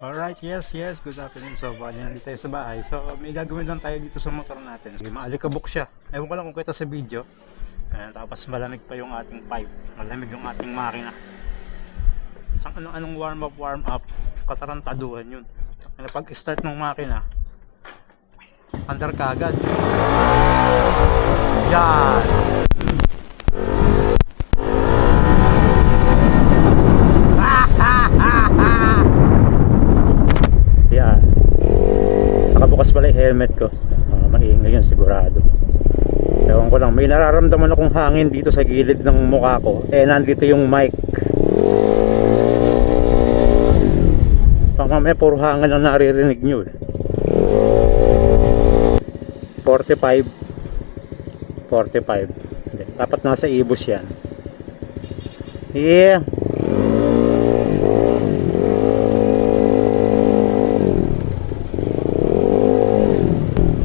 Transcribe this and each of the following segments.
Alright, yes, good afternoon. So, bali nandito tayo sa bahay. So, may gagawin lang tayo dito sa motor natin. Maalikabok siya. Ewan ko lang kung kita sa video. Ayan, tapos malamig pa yung ating pipe. Malamig yung ating makina. Sang anong warm up. Katarantaduhan yun. Pag-start ng makina, under kagad. Yan. Yan. Nakabukas pala yung helmet ko. Maingay yun sigurado. Ewan ko lang, may nararamdaman akong hangin dito sa gilid ng mukha ko. Nandito yung mic. Mamaya puro hangin ang naririnig nyo 45. Dapat nasa ibos yan. Yeah.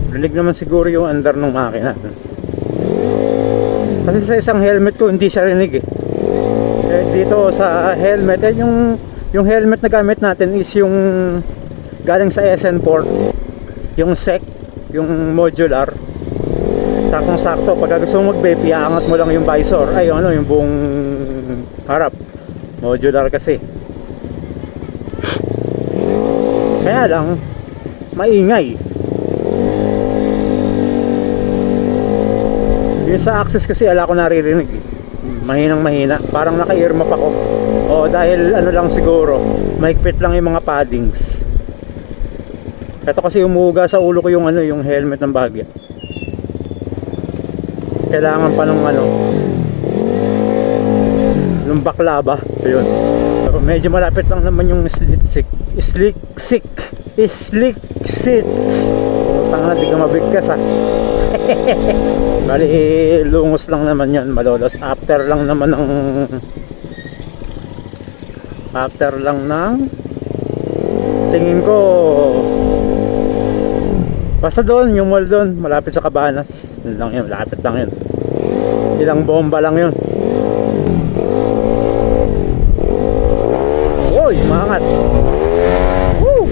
Rinig naman siguro yung andar ng makina. Kasi sa isang helmet ko hindi siya rinig dito sa helmet yung helmet na gamit natin is yung galing sa SN4, yung SEC, yung modular. Sakong sakto pagka gusto mo mag-vape, iaangat mo lang yung visor, yung buong harap, modular kasi. Kaya lang maingay yung sa access kasi ala ko naririnig mahina, parang naka-earmuff ako. Dahil lang siguro mahigpit lang yung mga paddings. Ito kasi umuuga sa ulo ko yung yung helmet ng Bahagya. Kailangan pa ng nung baklaba. Ayun. So, medyo malapit lang naman yung slick seats. Tanga na, di ka mabigkas ha. Bali lungos lang naman yan, malolos. After lang ng tingin ko basta doon, yung mall doon malapit sa Cabanas. Yun lang yun, malapit lang yun. Ilang bomba lang yun. Uy, mangat. Woo!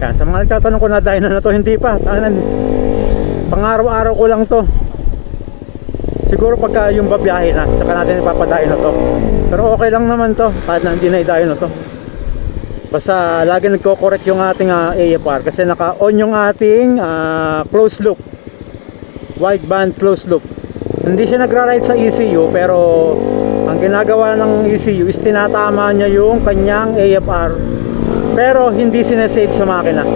Yan, sa mga nagtatanong ko na dahil na to, hindi pa. Tanan, pang-araw-araw ko lang to. Siguro pagka yung babiyahe na, saka natin ipapadayo na to. Pero okay lang naman to, kahit na hindi na idayo na to. Basta lagi nagko-correct yung ating AFR kasi naka-on yung ating closed loop, wide band closed loop. Hindi siya nagra-ride sa ECU, pero ang ginagawa ng ECU is tinatama niya yung kanyang AFR, pero hindi sinesave sa makina.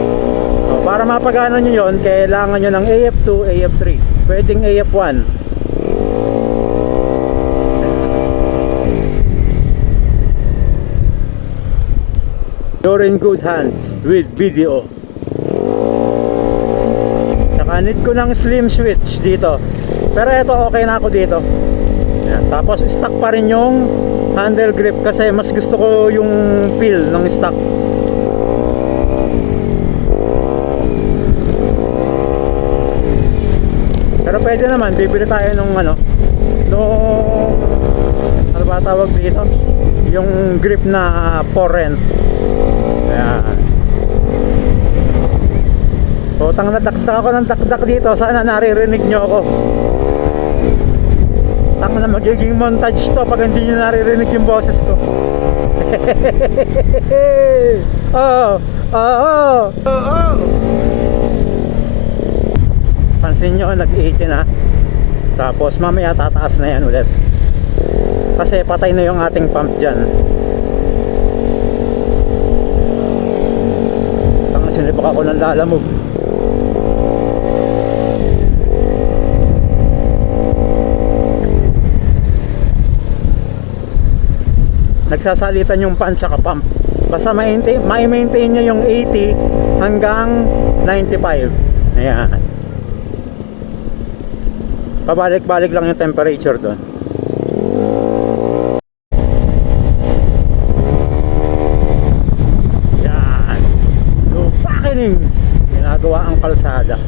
Para mapagana nyo yun, kailangan nyo ng AF2, AF3, pwedeng AF1. You're in good hands with video. Tsaka need ko ng slim switch dito, pero ito okay na ako dito. Yan. Tapos stock pa rin yung handle grip kasi mas gusto ko yung feel ng stock. Pero pwede naman, bibili tayo nung ano ba tawag dito? Yung grip na for rent. Ayan. Tang nadakdak ako ng dakdak dito. Sana naririnig nyo ako. Tang na magiging montage to pag hindi nyo naririnig yung boses ko. Pansin nyo, nag-80 na. Tapos mamaya tataas na yan ulit kasi patay na yung ating pump dyan. Tanga, sinibak ako ng lalamog. Nagsasalitan yung pan tsaka pump. Basta ma-maintain nyo yung 80 hanggang 95. Ayan. Pabalik-balik lang yung temperature doon. Yan. Lupakins. Ginagawa ang kalsada.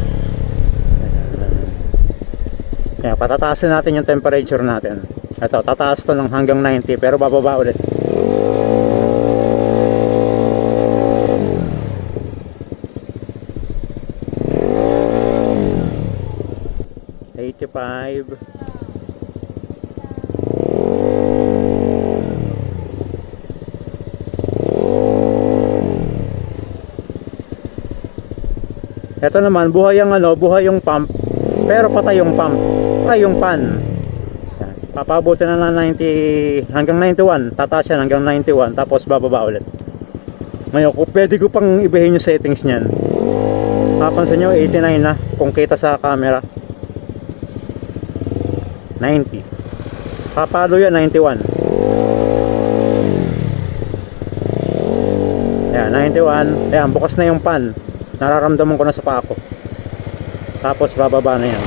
Kaya patataasin natin yung temperature natin. Ito, tataas to ng hanggang 90 pero bababa ulit. Five. Ito naman, buhay yung buhay yung pump, pero patay yung pump, ay yung pan. Yan. Papabuti na ng 90 hanggang 91, tataas yan hanggang 91 tapos bababa ulit. Ngayon, kung pwede ko pang ibahin yung settings niyan. Papansin nyo, 89 na kung kita sa camera. 90. Papalo yan 91. Ayan, 91. Ayan, bukas na yung pan. Nararamdaman ko na sa paa ko. Tapos bababa na yan.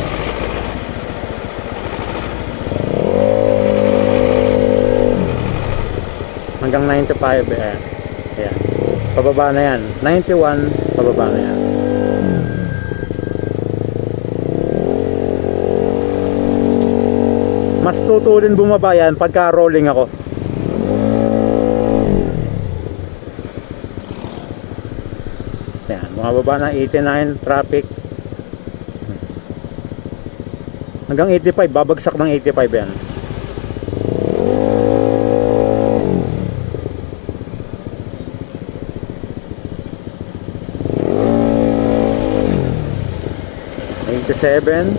Hanggang 95. Ayan. Ayan. Pababa na yan. 91. Pababa na yan. Mas tutulin bumaba yan pagka rolling ako. Yan, bumababa na 89 traffic. Hanggang 85, babagsak ng 85 yan. Seven.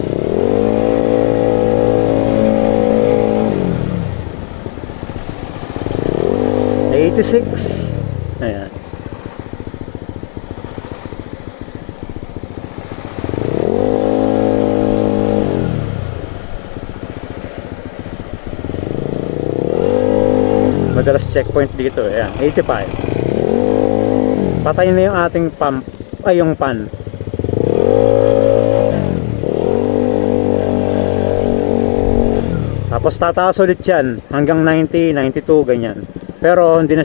86. Ayan. Madalas checkpoint dito. Ayan. 85. Patay na yung ating pump. Ay, yung pan. Tapos tataas ulit yan hanggang 90, 92 ganyan. Pero hindi na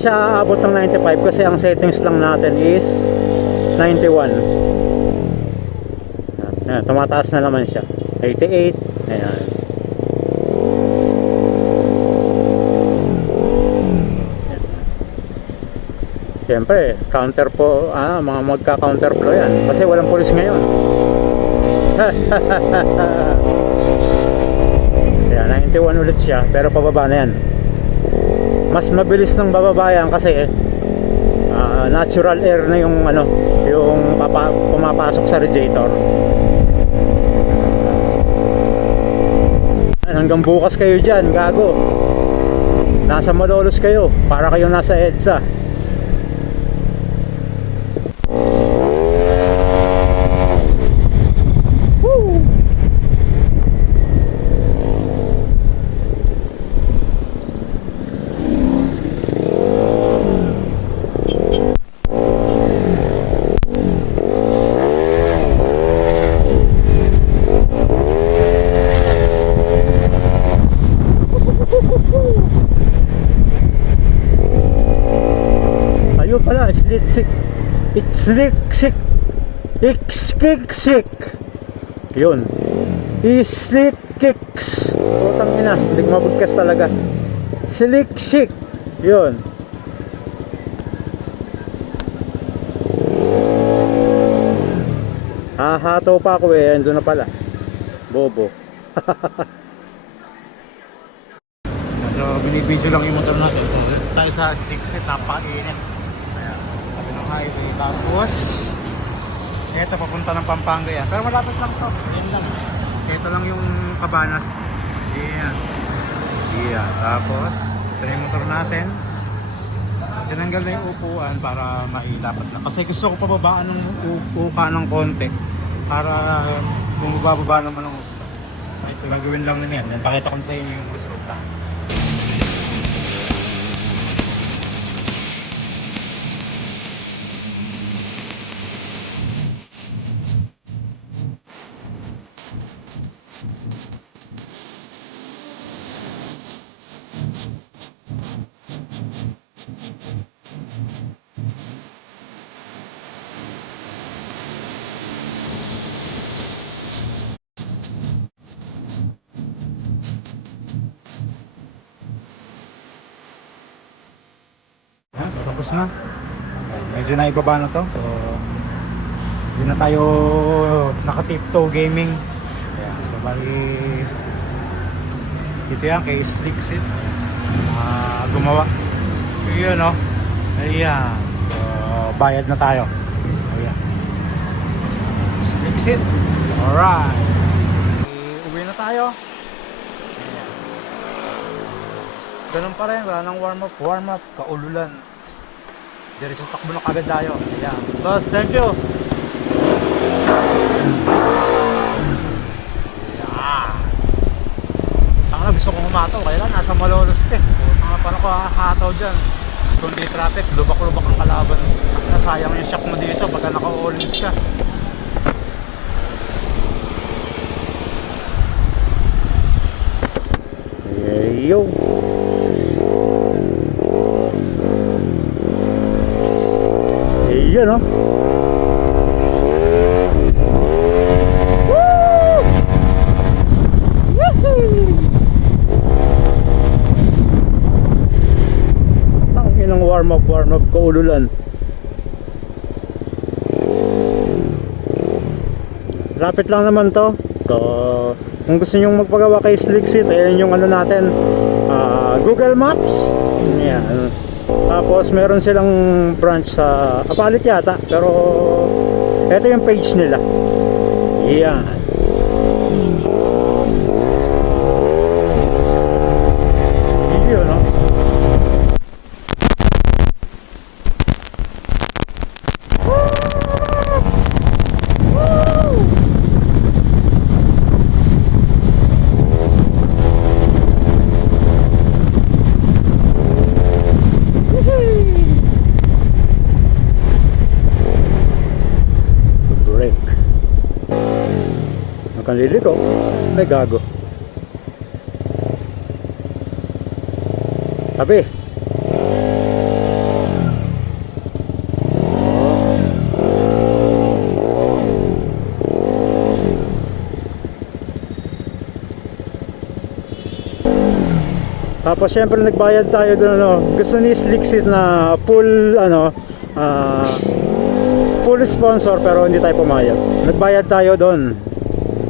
siya aabot ng 95 kasi ang settings lang natin is 91. Ayan, tumataas na naman siya. 88. Ayan. Siyempre, counter po, mga magka-counter flow yan kasi walang pulis ngayon. Ayan, 91 ulit siya pero pababa na yan. Mas mabilis ng bababa yan kasi natural air na yung yung pumapasok sa radiator. Hanggang bukas kayo dyan, gago. Nasa Malolos kayo, para kayo nasa EDSA. Ayun pala, Slick yun, Slick kicks. Putang ina, hindi ko mabugkas talaga. Slick yun. Hahato pa ako eh, andun na pala. Bobo. So, binibidyo lang yung motor natin. So, tayo sa stick set, napakainit. Ayan, sabi ng highway. Tapos, eto, papunta ng Pampanga yan. Pero malapit lang to. Yan lang. Ito lang yung Cabanas. Yan. Yeah. Tapos, ito na yung motor natin. Tinanggal na yung upuan para maidapat na. Kasi gusto ko pababaan ng uka ng konti. Para bumababa naman ng gusto. Okay, so gagawin lang na yan. Pakita ko sa inyo yung resulta. Tapos na. Medyo naibaba na to. So, hindi na tayo naka-tiptoe gaming. Ayan. So, bali ito yan kay Slick Seat. Gumawa. So, yun o. Ayan. So, bayad na tayo. Ayan. Slick Seat. Alright. Uwi na tayo. Ayan. Ganun pa rin. Wala nang warm up. Kaululan. Diretso takbo na kagad tayo. Ayan. Boss, thank you. Ayan. Tanga, gusto kong humataw. Kaya lang, nasa Malolos ka. Tanga, paano ko hahataw dyan? Kung di traffic, lubak-lubak ang kalaban. Nasayang yung shock mo dito pagka naka-all-ins ka. Yo. Yun, no? Woo! Woohoo! Tangin ng warm up, kaululan. Lapit lang naman to. So, kung gusto nyo magpagawa kay Slick Seat, ayan yung ano natin, Google Maps. Yan. Tapos meron silang branch sa Apalit yata, pero ito yung page nila. Yan. Yun, no? Liliko. Ay gago. Tabi. Tapos syempre nagbayad tayo doon, ano. Gusto ni Slick Seat na full full sponsor, pero hindi tayo pumayag. Nagbayad tayo doon.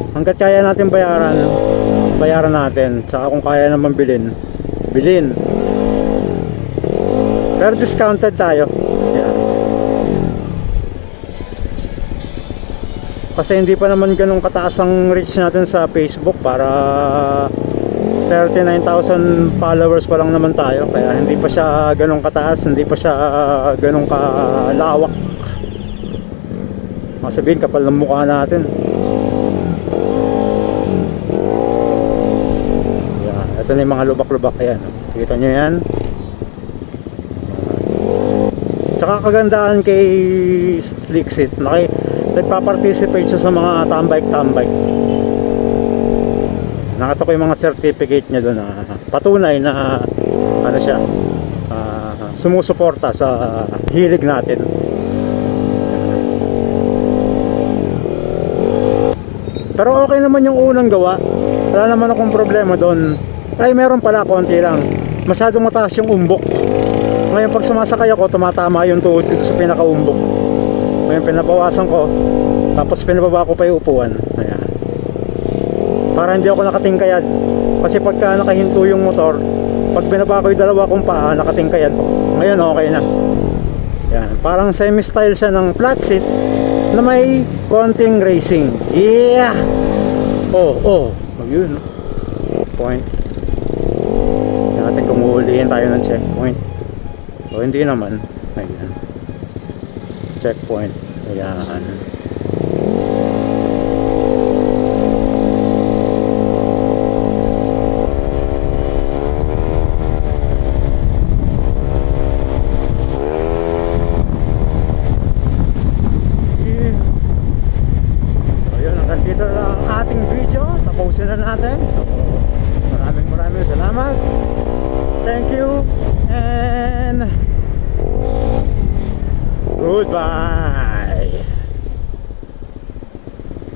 Hanggat kaya natin bayaran natin. Tsaka kung kaya naman bilhin. Pero discounted tayo. Yan. Kasi hindi pa naman ganun kataas ang reach natin sa Facebook. Para 39,000 followers pa lang naman tayo. Kaya hindi pa siya ganun kataas. Hindi pa siya ganun kalawak. Masabihin, kapal ng mukha natin. Ito na yung mga lubak-lubak. Ayan, kita nyo yan. Tsaka kagandaan kay Slick Seat, nagpa-participate siya sa mga tambike. Nakita ko yung mga certificate niya doon na patunay na ano siya, sumusuporta sa hilig natin. Pero okay naman yung unang gawa. Wala naman akong problema doon. Ay, meron pala, konti lang. Masyadong mataas yung umbok. Ngayon pag sumasakay ako, tumatama yung tuhod ko sa pinakaumbok. Ngayon pinabawasan ko, tapos pinababa ko pa yung upuan. Ayan. Para hindi ako nakatingkayad. Kasi pagka nakahinto yung motor, pag binaba ko yung dalawa kong paa, nakatingkayad ko. Ngayon okay na. Ayan. Parang semi-style siya ng flat seat na may konting racing. Yeah! Oh, yun. Point. Natin kung uhulihin tayo ng checkpoint. O hindi naman. Ayan. Checkpoint. Ayan. Dito lang ang ating video. Tapusin na natin. So, maraming salamat. Thank you and goodbye.